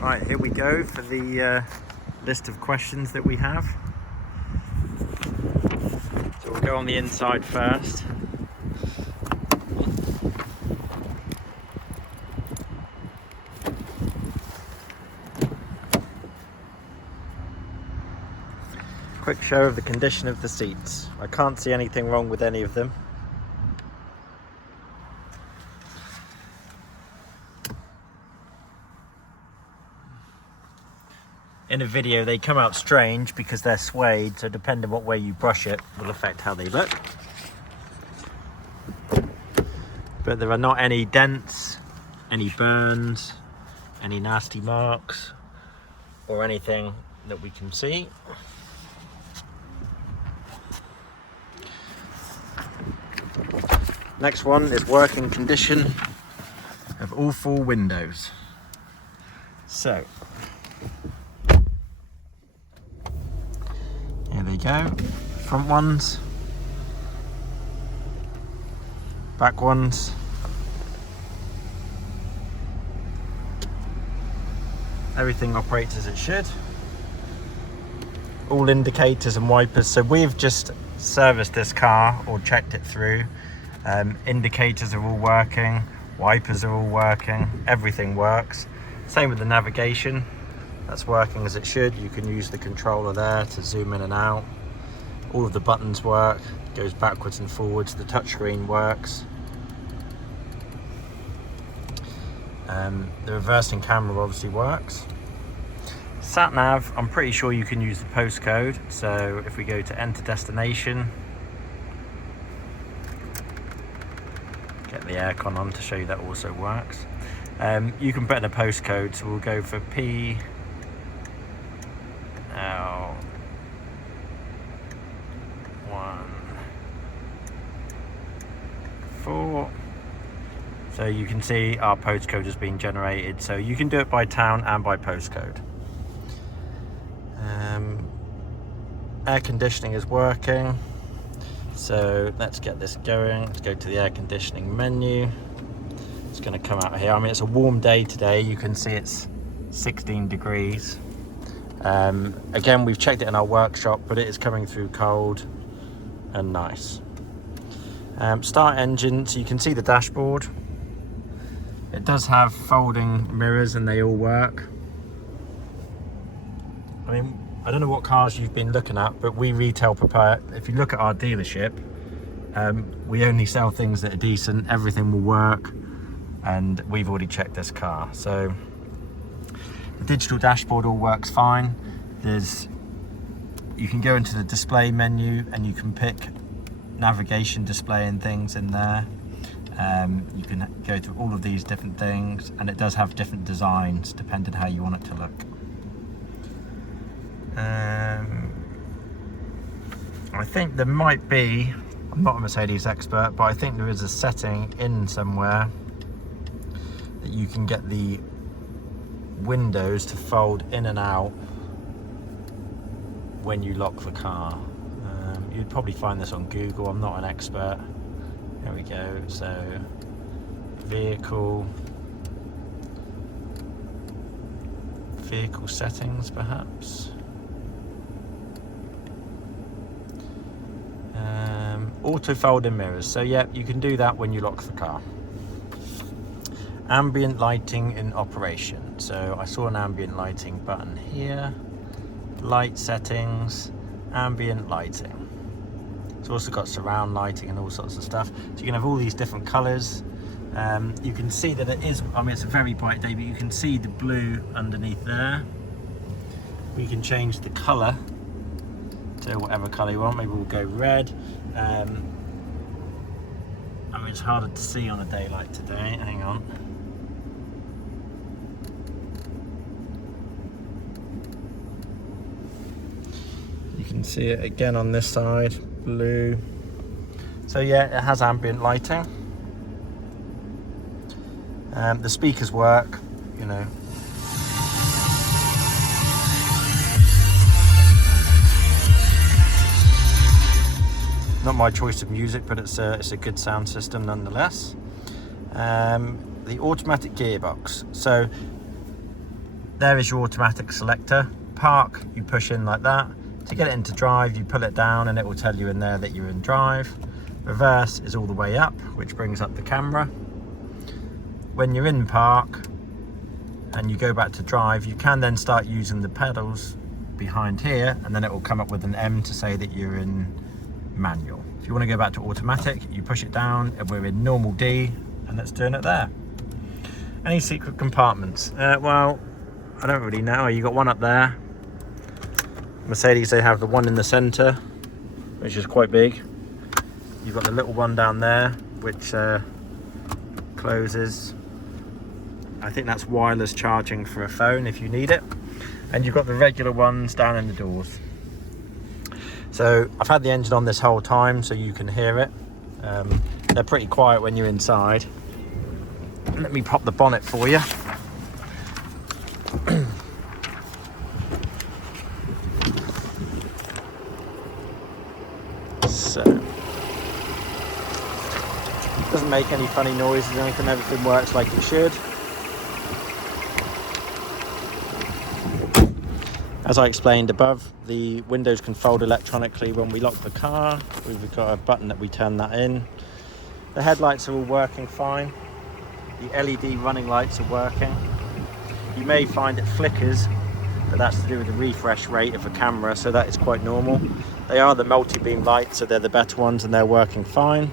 Right, here we go for the list of questions that we have. So we'll go on the inside first. Quick show of the condition of the seats. I can't see anything wrong with any of them. In a video they come out strange because they're suede, so depending on what way you brush it will affect how they look. But there are not any dents, any burns, any nasty marks or anything that we can see. Next one is working condition of all four windows. So here they go, front ones, back ones, everything operates as it should. All indicators and wipers, so we've just serviced this car or checked it through. Indicators are all working, wipers are all working, everything works. Same with the navigation, that's working as it should. You can use the controller there to zoom in and out. All of the buttons work, goes backwards and forwards, the touchscreen works. The reversing camera obviously works. Sat nav, I'm pretty sure you can use the postcode, so if we go to enter destination, get the aircon on to show you that also works. You can put in a postcode, so we'll go for PL14. So you can see our postcode has been generated, so you can do it by town and by postcode. Air conditioning is working, so let's get this going. Let's go to the air conditioning menu. It's going to come out here. I mean, it's a warm day today. You can see it's 16 degrees. Again, we've checked it in our workshop, but it is coming through cold and nice. Start engine, so you can see the dashboard. It does have folding mirrors and they all work. I mean, I don't know what cars you've been looking at, but we retail prepare. If you look at our dealership, we only sell things that are decent. Everything will work, and we've already checked this car. So the digital dashboard all works fine. You can go into the display menu and you can pick navigation display and things in there. You can go through all of these different things, and it does have different designs depending how you want it to look. I think there might be, I'm not a Mercedes expert, but I think there is a setting in somewhere that you can get the windows to fold in and out when you lock the car. You'd probably find this on Google, I'm not an expert. There we go, so vehicle settings perhaps. Auto folding mirrors, so yeah, you can do that when you lock the car. Ambient lighting in operation, so I saw an ambient lighting button here. Light settings, ambient lighting. It's also got surround lighting and all sorts of stuff, so you can have all these different colors. You can see that it is, I mean, it's a very bright day, but you can see the blue underneath there. We can change the color to whatever color you want. Maybe we'll go red. I mean, it's harder to see on a day like today. Hang on. You can see it again on this side, blue. So yeah, it has ambient lighting. The speakers work, you know. Not my choice of music, but it's a good sound system nonetheless. The automatic gearbox. So there is your automatic selector. Park, you push in like that. To get it into drive, you pull it down and it will tell you in there that you're in drive. Reverse is all the way up, which brings up the camera. When you're in park and you go back to drive, you can then start using the pedals behind here, and then it will come up with an M to say that you're in manual. If you want to go back to automatic, you push it down and we're in normal D, and it's doing it there. Any secret compartments? Well, I don't really know. You got one up there. Mercedes, they have the one in the center, which is quite big. You've got the little one down there, which closes. I think that's wireless charging for a phone if you need it. And you've got the regular ones down in the doors. So I've had the engine on this whole time, so you can hear it. They're pretty quiet when you're inside. Let me pop the bonnet for you. So, doesn't make any funny noises or anything. Everything works like it should. As I explained above, the windows can fold electronically when we lock the car. We've got a button that we turn that in. The headlights are all working fine. The LED running lights are working. You may find it flickers, but that's to do with the refresh rate of the camera, so that is quite normal. They are the multi-beam lights, so they're the better ones and they're working fine.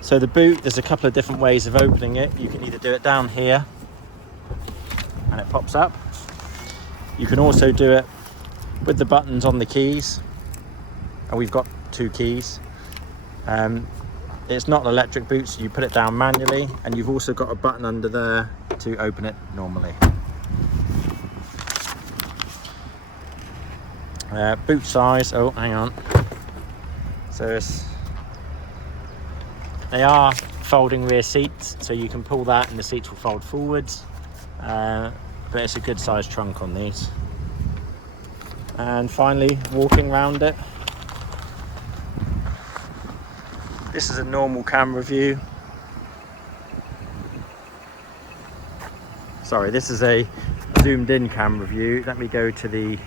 So the boot, there's a couple of different ways of opening it. You can either do it down here and it pops up. You can also do it with the buttons on the keys, and we've got 2 keys. It's not an electric boot, so you put it down manually, and you've also got a button under there to open it normally. Boot size, oh hang on. So they are folding rear seats, so you can pull that and the seats will fold forwards. But it's a good sized trunk on these. And finally, walking around it. This is a normal camera view. Sorry, this is a zoomed in camera view. Let me go to the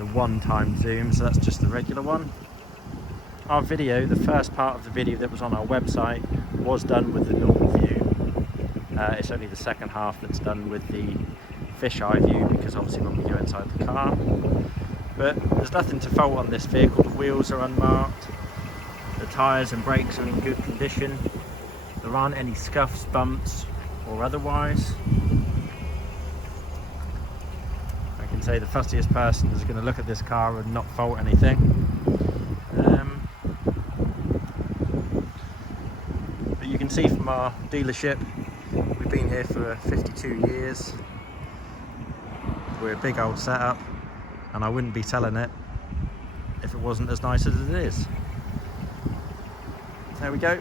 1x zoom, so that's just the regular one. Our video, the first part of the video that was on our website, was done with the normal view. It's only the second half that's done with the fisheye view, because obviously when we go inside the car. But there's nothing to fault on this vehicle. The wheels are unmarked, the tyres and brakes are in good condition, there aren't any scuffs, bumps or otherwise. I can say the fussiest person is going to look at this car and not fault anything. But you can see from our dealership, we've been here for 52 years. We're a big old setup, and I wouldn't be selling it if it wasn't as nice as it is. There we go.